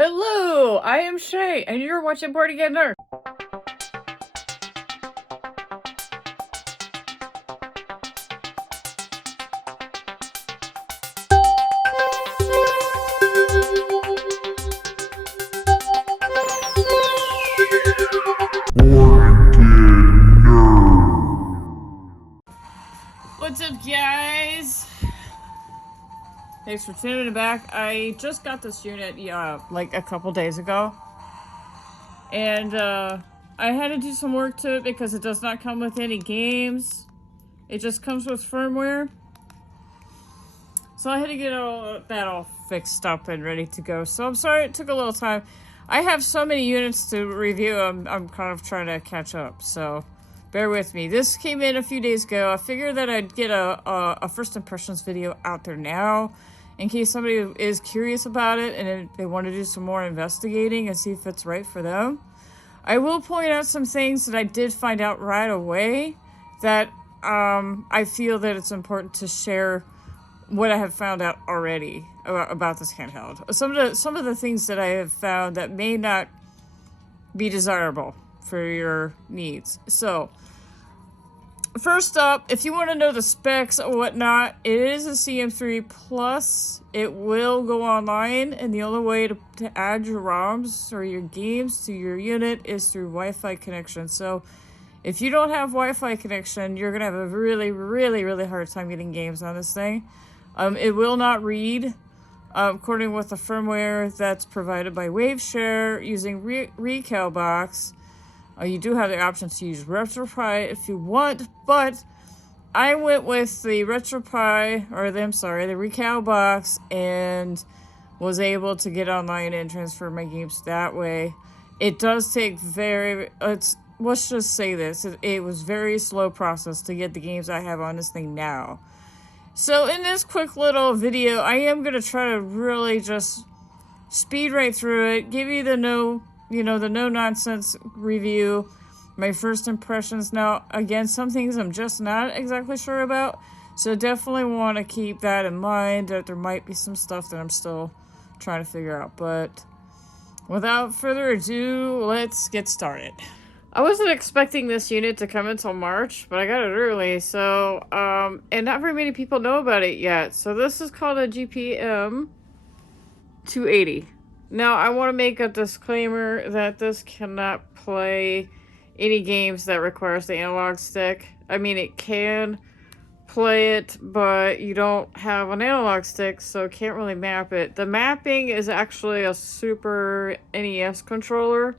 Hello, I am Shay, and you're watching Party Get Nerd. What's up, guys? Thanks for tuning back. I just got this unit, like a couple days ago. And, I had to do some work to it because it does not come with any games. It just comes with firmware. So I had to get that all fixed up and ready to go. So I'm sorry it took a little time. I have so many units to review, I'm kind of trying to catch up, so bear with me. This came in a few days ago. I figured that I'd get a first impressions video out there now in case somebody is curious about it and they want to do some more investigating and see if it's right for them. I will point out some things that I did find out right away that I feel that it's important to share what I have found out already about this handheld. Some of the things that I have found that may not be desirable for your needs. So, first up, if you want to know the specs or whatnot, it is a cm3 plus. It will go online, and the only way to add your ROMs or your games to your unit is through Wi-Fi connection. So, if you don't have Wi-Fi connection, you're going to have a really, really, really hard time getting games on this thing. It will not read, according with the firmware that's provided by Waveshare using Recalbox. You do have the option to use RetroPie if you want, but I went with the RetroPie, or the Recalbox, and was able to get online and transfer my games that way. It does take let's just say this, it was very slow process to get the games I have on this thing now. So in this quick little video, I am going to try to really just speed right through it, give you the no-nonsense review, my first impressions. Now, again, some things I'm just not exactly sure about, so definitely want to keep that in mind, that there might be some stuff that I'm still trying to figure out. But without further ado, let's get started. I wasn't expecting this unit to come until March, but I got it early, so, and not very many people know about it yet. So this is called a GPM280. Now, I want to make a disclaimer that this cannot play any games that requires the analog stick. I mean, it can play it, but you don't have an analog stick, so it can't really map it. The mapping is actually a Super NES controller.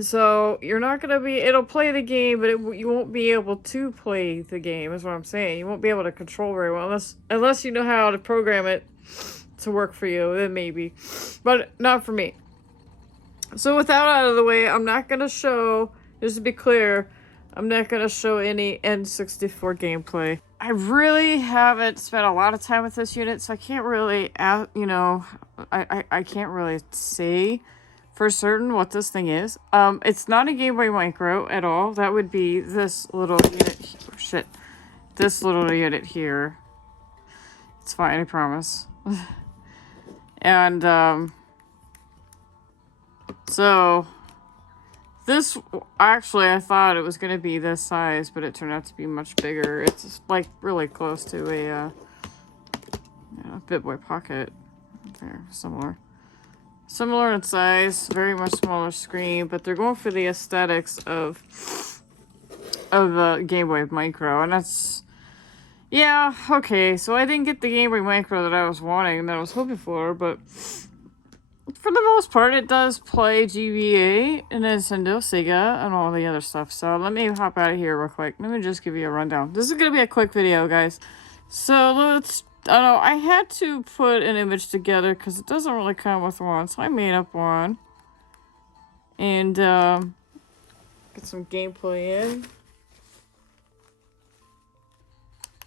So, you're not going to be... It'll play the game, but you won't be able to play the game, is what I'm saying. You won't be able to control very well, unless you know how to program it to work for you, then maybe. But not for me. So, with that out of the way, I'm not going to show... Just to be clear, I'm not going to show any N64 gameplay. I really haven't spent a lot of time with this unit, so I can't really... I can't really say for certain what this thing is. It's not a Game Boy Micro at all. That would be this little unit. This little unit here. It's fine, I promise. And, so, this, actually, I thought it was going to be this size, but it turned out to be much bigger. It's, like, really close to a BitBoy Pocket. They're similar in size, very much smaller screen, but they're going for the aesthetics of the Game Boy Micro, and that's, yeah, okay, so I didn't get the Game Boy Micro that I was wanting, that I was hoping for, but for the most part, it does play GBA, and Nintendo, Sega, and all the other stuff, so let me hop out of here real quick. Let me just give you a rundown. This is going to be a quick video, guys, so let's... I had to put an image together because it doesn't really come with one, so I made up one. And, get some gameplay in.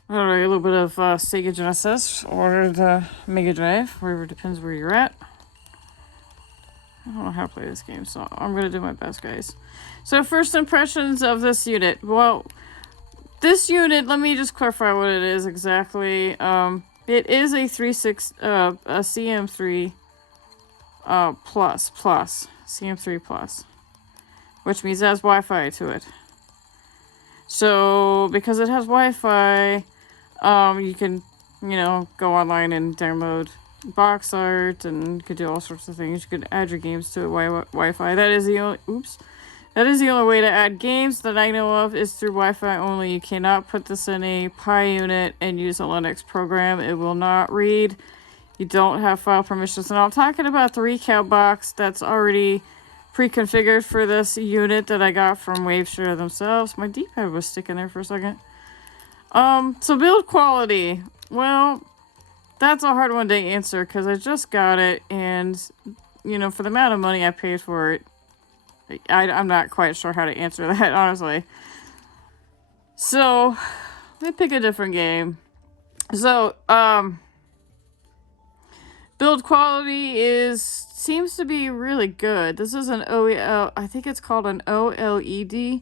Alright, a little bit of Sega Genesis or the Mega Drive, wherever, depends where you're at. I don't know how to play this game, so I'm going to do my best, guys. So, first impressions of this unit. Well, this unit, let me just clarify what it is exactly. It is a cm3 cm3 plus, which means it has Wi-Fi to it. So because it has Wi-Fi, you can, you know, go online and download box art, and you could do all sorts of things. You could add your games to Wi-Fi. That is the only way to add games that I know of is through Wi-Fi only. You cannot put this in a Pi unit and use a Linux program. It will not read. You don't have file permissions. And I'm talking about the recap box that's already pre-configured for this unit that I got from Waveshare themselves. My D-pad was sticking there for a second. So build quality. Well, that's a hard one to answer because I just got it, and, you know, for the amount of money I paid for it, I'm not quite sure how to answer that, honestly. So, let me pick a different game. So, build quality seems to be really good. This is an OLED, I think it's called an OLED,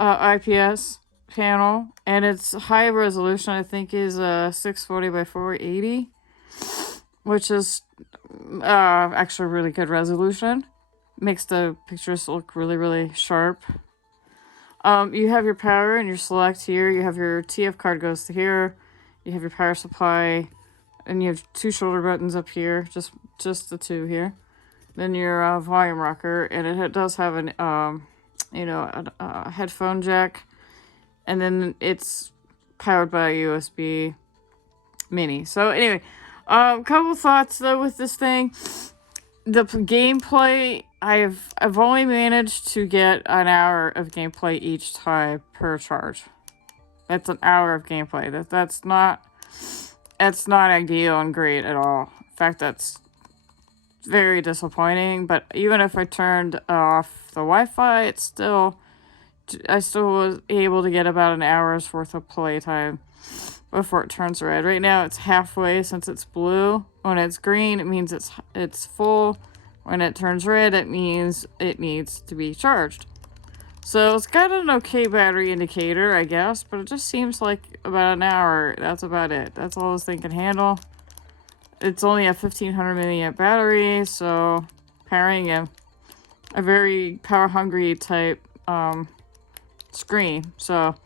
IPS panel, and it's high resolution. I think is 640 by 480, which is actually really good resolution. Makes the pictures look really sharp. You have your power and your select here. You have your TF card goes to here. You have your power supply, and you have two shoulder buttons up here, just the two here. Then your volume rocker, and it does have an a headphone jack, and then it's powered by a USB mini. So anyway, couple thoughts though with this thing. The gameplay, I've only managed to get an hour of gameplay each time per charge. That's an hour of gameplay. That's not ideal and great at all. In fact, that's very disappointing. But even if I turned off the Wi-Fi, I still was able to get about an hour's worth of playtime before it turns red. Right now it's halfway since it's blue. When it's green, it means it's full. When it turns red, it means it needs to be charged. So it's got an okay battery indicator, I guess, but it just seems like about an hour, that's about it. That's all this thing can handle. It's only a 1500 milliamp battery, so powering a very power hungry type screen. So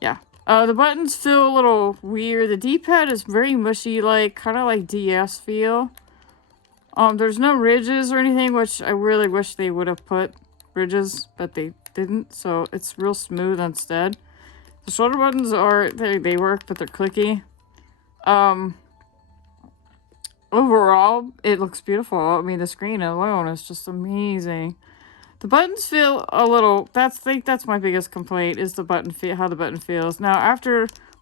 yeah, the buttons feel a little weird. The D-pad is very mushy, like kind of like DS feel. There's no ridges or anything, which I really wish they would have put ridges, but they didn't, so it's real smooth instead. The shoulder buttons they work, but they're clicky. Overall, it looks beautiful. I mean, the screen alone is just amazing. The buttons feel a little, I think that's my biggest complaint, is how the button feels. Now,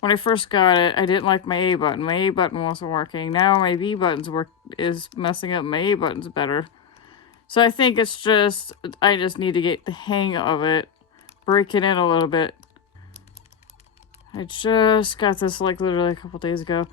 when I first got it, I didn't like my A button. My A button wasn't working. Now my B button's is messing up my A buttons better. So I think it's just, I just need to get the hang of it, break it in a little bit. I just got this like literally a couple days ago.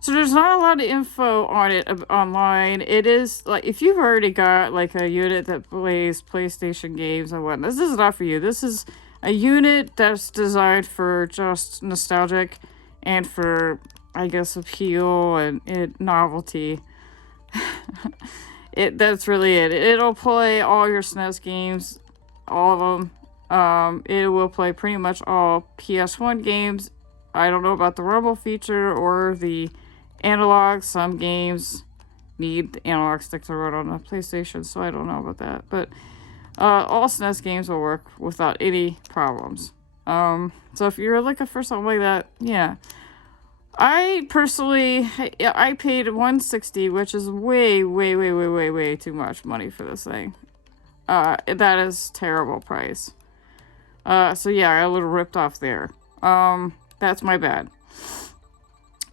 So there's not a lot of info on it online. It is like, if you've already got like a unit that plays PlayStation games and whatnot, this is not for you. This is a unit that's designed for just nostalgic and for, I guess, appeal and novelty. That's really it. It'll play all your SNES games, all of them. It will play pretty much all PS1 games. I don't know about the rumble feature or the analog. Some games need the analog stick to run on a PlayStation, so I don't know about that. But all SNES games will work without any problems. So if you're looking for something like that, yeah. I personally, I paid $160, which is way too much money for this thing. That is terrible price. So yeah, I got a little ripped off there. That's my bad.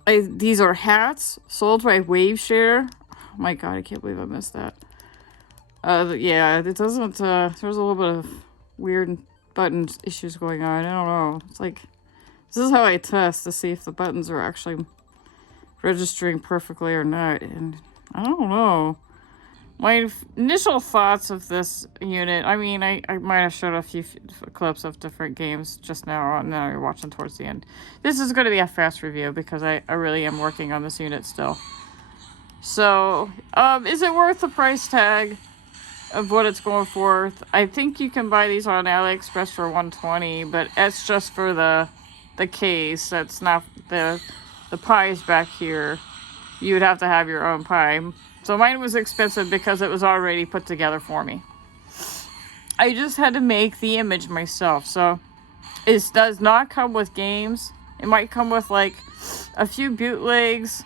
These are hats sold by Waveshare. Oh my god, I can't believe I missed that. Yeah, it doesn't, there's a little bit of weird button issues going on. I don't know. It's like, this is how I test to see if the buttons are actually registering perfectly or not. And I don't know. My initial thoughts of this unit, I mean, I might have showed a few clips of different games just now, and now you're watching towards the end. This is going to be a fast review because I really am working on this unit still. So, is it worth the price tag of what it's going for? I think you can buy these on AliExpress for $120, but it's just for the case. That's not the pies back here. You would have to have your own pie. So mine was expensive because it was already put together for me. I just had to make the image myself. So it does not come with games. It might come with like a few bootlegs,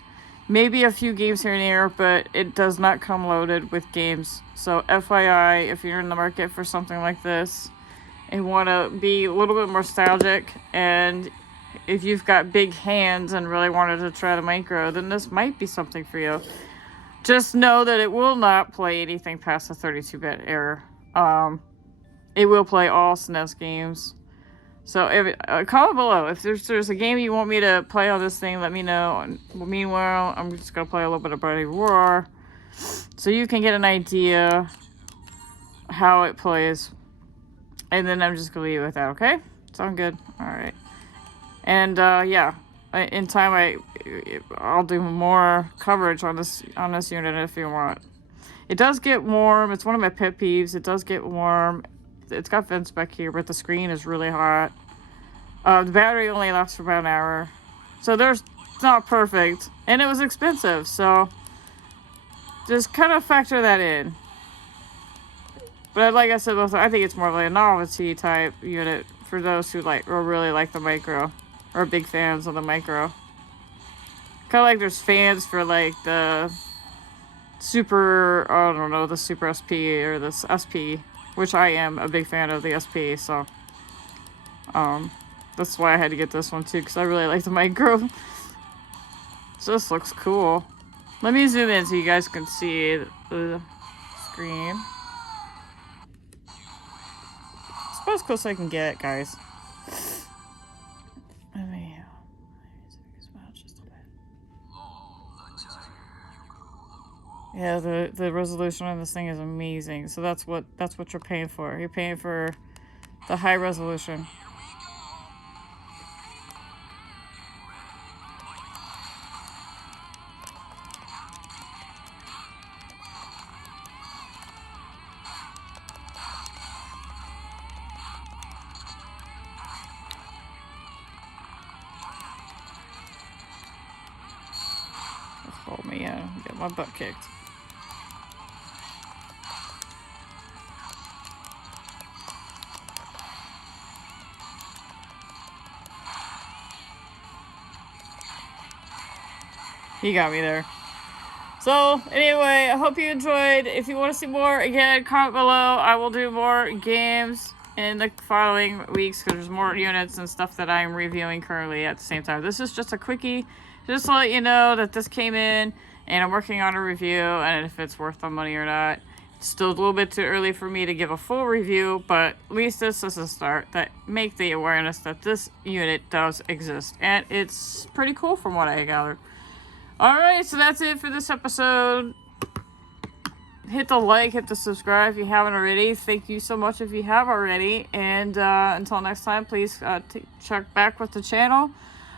maybe a few games here and there, but it does not come loaded with games. So FYI, if you're in the market for something like this and want to be a little bit more nostalgic, and if you've got big hands and really wanted to try the micro, then this might be something for you. Just know that it will not play anything past the 32-bit error. It will play all SNES games. So comment below if there's a game you want me to play on this thing. Let me know. And meanwhile, I'm just gonna play a little bit of Bloody Roar, so you can get an idea how it plays. And then I'm just gonna leave it with that. Okay? Sound good? All right. And yeah, in time I'll do more coverage on this unit if you want. It does get warm. It's one of my pet peeves. It does get warm. It's got vents back here, but the screen is really hot. The battery only lasts for about an hour. So it's not perfect. And it was expensive, so just kind of factor that in. But like I said before, I think it's more like a novelty type unit for those who really like the micro, or big fans of the micro. Kind of like there's fans for like the Super, I don't know, the Super SP or this SP. Which I am a big fan of the SP, so that's why I had to get this one too, because I really like the micro. So this looks cool. Let me zoom in so you guys can see the screen. It's about as close as I can get, guys. Let me Yeah, the resolution on this thing is amazing. So that's what you're paying for. You're paying for the high resolution. Hold me in, get my butt kicked. He got me there. So, anyway, I hope you enjoyed. If you want to see more, again, comment below. I will do more games in the following weeks because there's more units and stuff that I'm reviewing currently at the same time. This is just a quickie, just to let you know that this came in and I'm working on a review and if it's worth the money or not. It's still a little bit too early for me to give a full review, but at least this is a start that make the awareness that this unit does exist. And it's pretty cool from what I gathered. Alright, so that's it for this episode. Hit the like, hit the subscribe if you haven't already. Thank you so much if you have already. And until next time, please check back with the channel.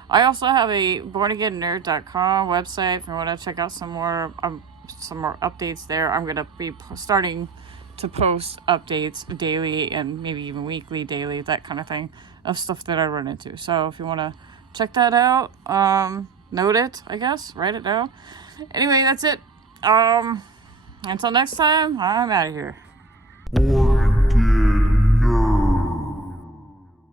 I also have a bornagainNerd.com website if you want to check out some more updates there. I'm going to be starting to post updates daily and maybe even weekly, daily, that kind of thing of stuff that I run into. So if you want to check that out, note it, I guess. Write it down. Anyway, that's it. Until next time, I'm out of here.